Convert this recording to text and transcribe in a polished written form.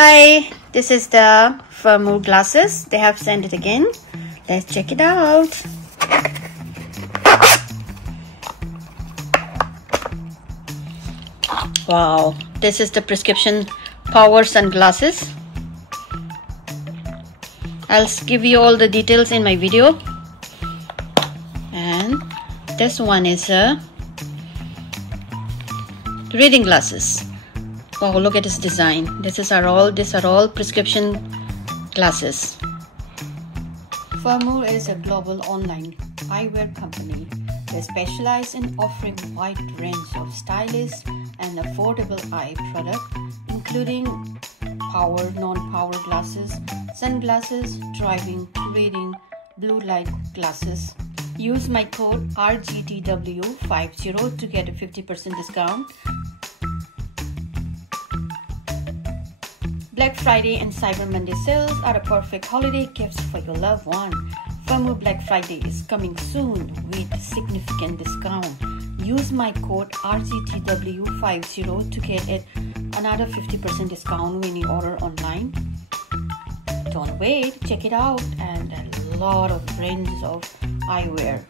Hi, this is the Firmoo glasses. They have sent it again. Let's check it out. Wow, this is the prescription power sunglasses. I'll give you all the details in my video. And this one is reading glasses. Wow, look at this design. These are all prescription glasses. Firmoo is a global online eyewear company. They specialize in offering a wide range of stylish and affordable eye products, including power, non-power glasses, sunglasses, driving, reading, blue light glasses. Use my code RGTW50 to get a 50% discount. Black Friday and Cyber Monday sales are a perfect holiday gifts for your loved one. Firmoo Black Friday is coming soon with significant discount. Use my code RGTW50 to get another 50% discount when you order online. Don't wait, check it out, and a lot of brands of eyewear.